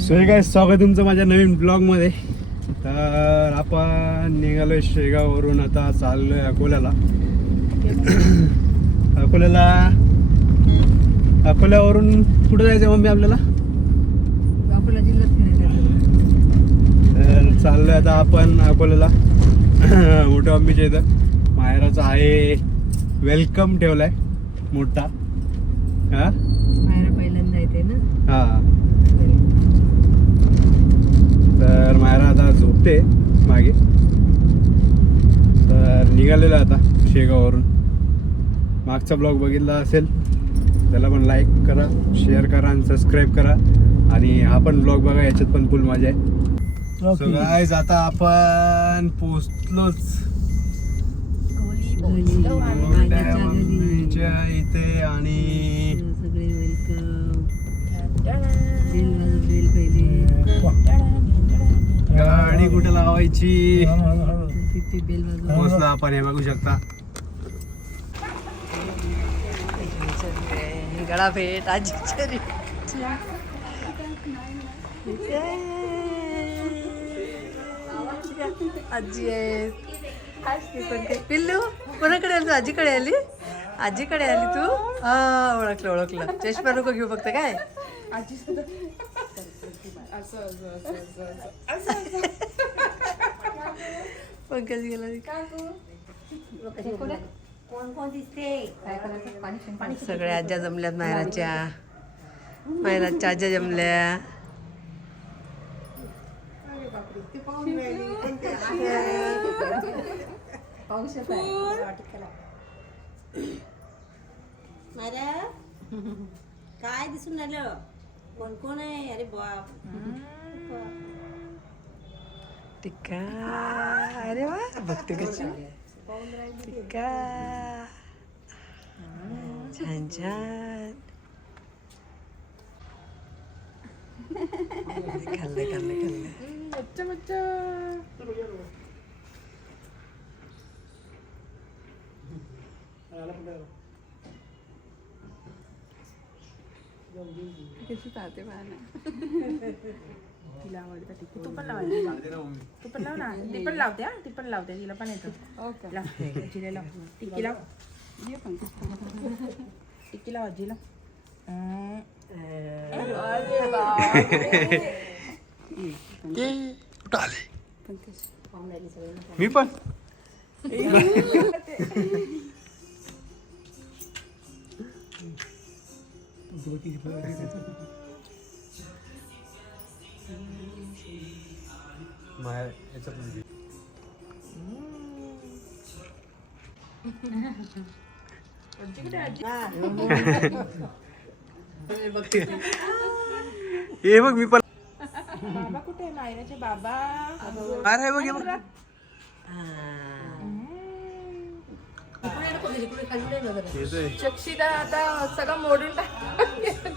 So हे काय स्वागत तुमचं माझ्या नवीन ब्लॉगमध्ये. तर आपण निघालोय शेगाववरून, आता चाललोय अकोल्याला. अकोल्यावरून कुठं जायचं मम्मी आपल्याला? अकोला जिल्ह्यात फिरायचं. तर चाललोय आता आपण अकोल्याला. मोठ्या मम्मीच्या इथं माहेराचा आहे वेलकम ठेवलाय मोठा. हा मायरा पहिल्यांदा येते ना. हा, तर मायरा आता झोपते मागे. तर निघालेला आता शेगाववरून. मागचा ब्लॉग बघितला असेल त्याला पण लाईक करा, शेअर करा आणि सबस्क्राईब करा. आणि हा पण ब्लॉग बघा, याच्यात पण फुल मजा आहे. सो गाईज आता आपण पोचलोच मम्मीच्या इथे. आणि सगळे वेलकम. बेल वाजव, बेल पहिले. गाडी कुठे लावायची तिथे बेल वाजव. पोचलो आपण, हे बघू शकता. गळा भेट आजीच्या आजी आहे. पिल्लू कोणाकडे आली तू? आजीकडे आली? आजीकडे आली तू? हा, ओळखलं. चष्मा नको घेऊ फक्त. काय पंकज गेला. सगळ्या आज्या जमल्यात मायराच्या आज्या जमल्या. काय दिसून राहिलं? कोण कोण आहे? अरे बाप. टिक्का. अरे वा, बघते कशी टिक्का. छान छान. खाल्लं. कशी पाहते तिला आवडतं टिक्की. तू पण लाव ना. ती पण लावते तिला पण येतं. आजीला लाव. टिक्की लाव. टिक्की लाव आजीला. मी पण हे बघ. मी पण बाबा कुठे आहे? मायराचे बाबा. अरे बघ, हे बघ. चक्षीदा आता सगळं मोडून टाक.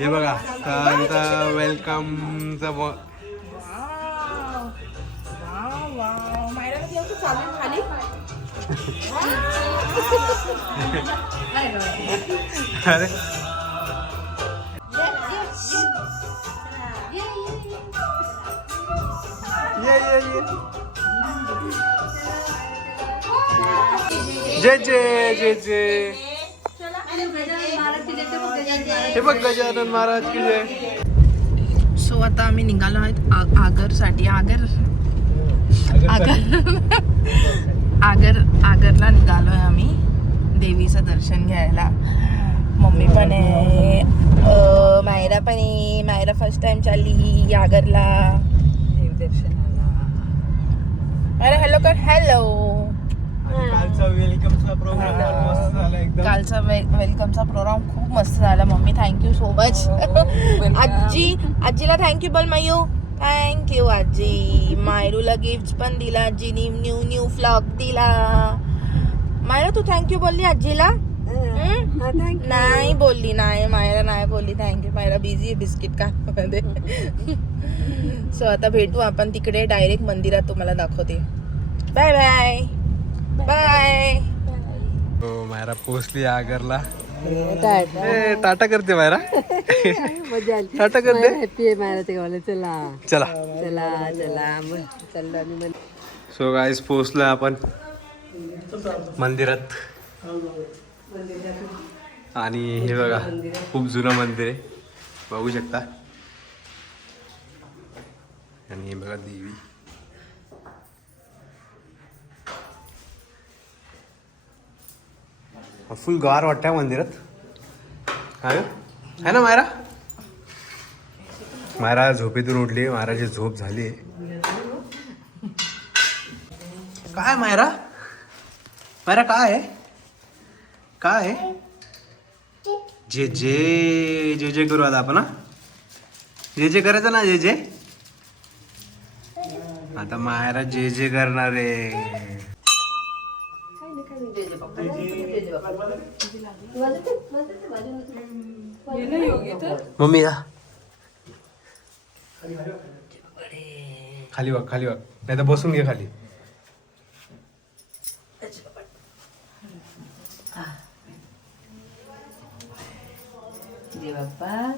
हे बघा, वेलकमचा मायरा कधी चालू खाली. अरे जे हे बघ, गजानन महाराज की जय. सो आता आम्ही निघालो आहेत आगरसाठी. आगरला निघालोय आम्ही देवीचं दर्शन घ्यायला. मम्मी पण आहे, मायरा पण आहे. मायरा फर्स्ट टाइम चालली आगरला देवदर्शनाला. अरे हॅलो कर. हॅलो. कालचा वेलकमचा प्रोग्राम मस्त झाला एकदम. कालचा वेलकमचा प्रोग्राम खूप मस्त झाला. Mummy thank you so much. आजीला थँक्यू बोल मयू. थँक्यू आजी. मायरूला गिफ्ट पण दिला आजीनी. न्यू फ्लॉग दिला. मायरा तू थँक्यू बोलली आजीला? नाही बोलली. नाही मायरा नाही बोलली थँक्यू. मायरा बिझी आहे बिस्किट खाण्यामध्ये. सो आता भेटू आपण तिकडे डायरेक्ट मंदिरात. तुम्हाला दाखवते. Bye bye bye. हो, मायरा पोहोचली आगरला. ए, टाटा करते मायरा मजा आली. टाटा करते हॅपी आहे मला ते गावाला. चला चला चला चला मग चाललो आम्ही मग. सो गाईस पोहोचलोय आपण मंदिरात आणि हे बघा खूप जुनं मंदिर आहे बघू शकता. आणि हे बघा देवी फुल गार वाटतंय मंदिरात. आहे ना मायरा? मायरा झोपेतून उठली. मायराची झोप झाली. काय मायरा? मायरा काय आहे? काय आहे? जे जे जे जे करू आता आपण. हा जे जे करायचं ना. जे जे आता मायरा जे जे करणार आहे. मम्मी या खाली वाग खाली वाग नाही तर बसून घे खाली. दे बाप्पा.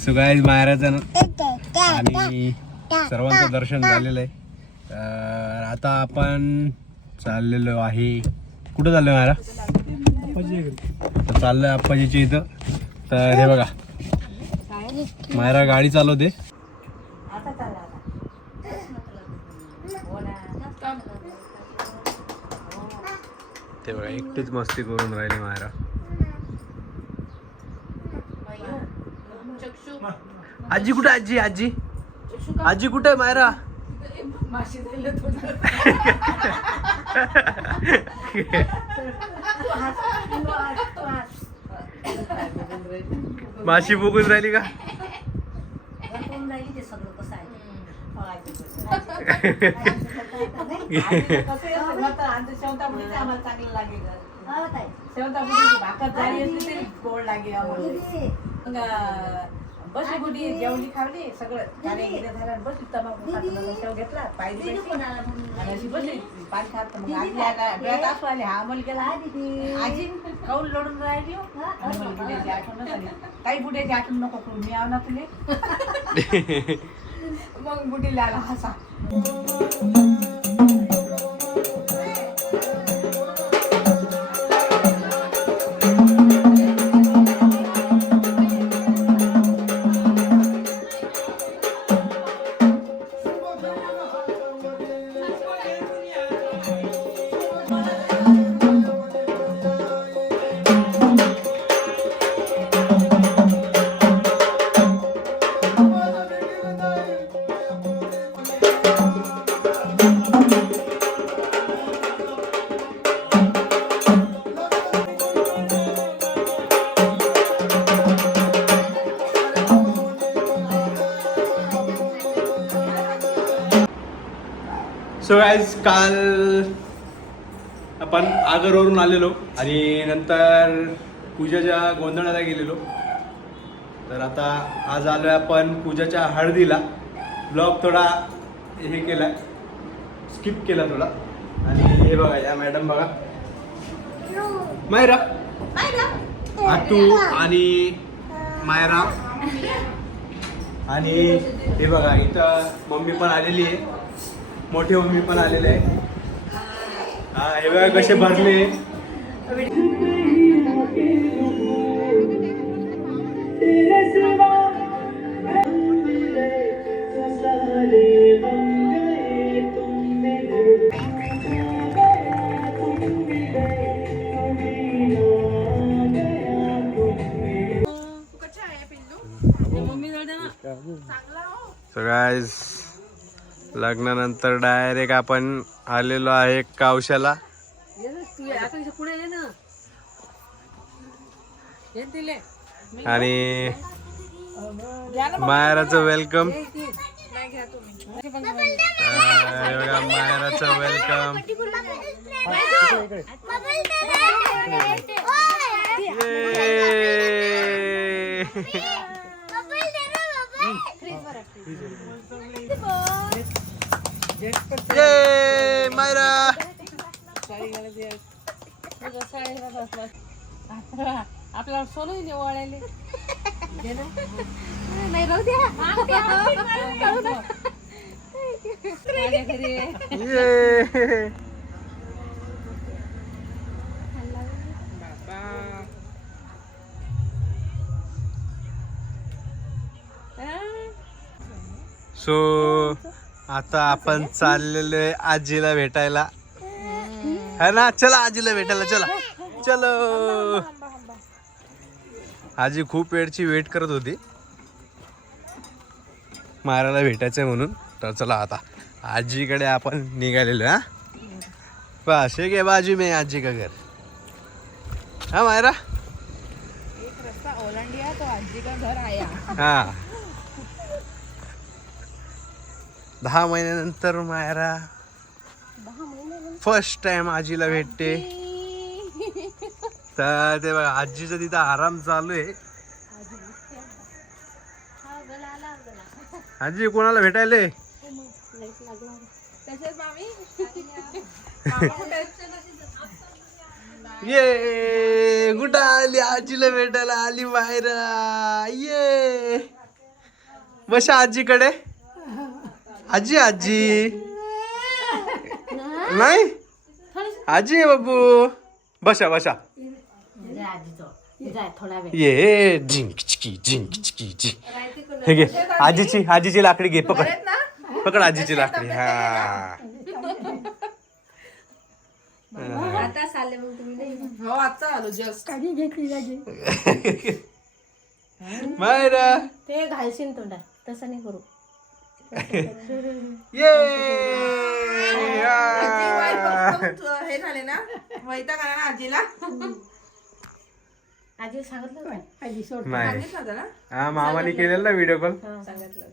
सो गाईज मायराचं आणि सर्वांचं दर्शन झालेलं आहे. तर आता आपण चाललेलो आहे. कुठं चाललोय मायरा? तर चाललोय आप्पाजीच्या इथं. तर हे बघा मायरा गाडी चालवते. ते बघा एकटीच मस्ती करून राहिली मायरा. आजी कुठे? आजी आजी आजी कुठे आहे मायरा? माशी बघून राहिली का? ते सगळं कसं आहे गोड लागेल. बसली बुडी जेवली खावली सगळं झालं. बसली तंबाखू शेव घेतला पाहिजे अशी बसली पाणी खात. मग डोळ्यात असू आले. हा मला गेला आजी काऊन लढून राहिली. बुड्याची आठवण झाली. काही बुड्याची आठवण नको करू. मी आव ना तुले. मग बुडीला आला हसा. सो गाईज काल आपण आगरवरून आलेलो आणि नंतर पूजाच्या गोंधळाला गेलेलो. तर आता आज आलोय आपण पूजाच्या हळदीला. ब्लॉग थोडा हे केला स्किप केला थोडा. आणि हे बघा या मॅडम बघा मायरा आतू आणि मायरा. आणि हे बघा इथं मम्मी पण आलेली आहे. मोठी मम्मी पण आलेले आहे. हा हे बघा कसे भरले. So guys, लग्नानंतर डायरेक्ट आपण आलेलो आहे कावशाला. आणि मायराचं वेलकम. बघा मायराचं वेलकम. ये मायरा आपल्याला सोनू निवडायले नाही राहू द्या माझ्या घरी ये सो आता आपण चाललेलो आहे आजीला भेटायला है ना. चला आजीला भेटायला चला चलो. आजी खूप वेळची वेट करत होती मायराला भेटायचंय म्हणून. तर चला आता आजीकडे आपण निघालेलो. हा पाशे के बाजू में आजी का घर. हा मायरा एक रस्ता ओलांडिया तो आजी का घर आया. हा 10 महिन्यानंतर मायरा फर्स्ट टाइम आजीला भेटते. तर ते बघा आजीचं तिथं आराम चालू आहे. आजी कोणाला भेटायले. ये कुठं आली आजीला भेटायला आली मायरा. ये बसा आजीकडे. आजी आजी नाही आजी आहे बाबू. बसा बसा. ये झिंक चिकी झिंक चिकी झिंक. हे घे आजीची लाकडी घे. पकड पकड आजीची लाकडी. हा आता चालले मग तुम्ही नाही हो आता आलो जस्ट काढी घेतली जागी मायरा ते घालशील तोंडात तसं नाही करू ये हे झाले ना वैताग आला ना आजीला. आजी सांगितलं काय आजी सोड नाही सांगितलं होतं ना हा मामाने केलेला ना व्हिडिओ कॉल. सांगितलं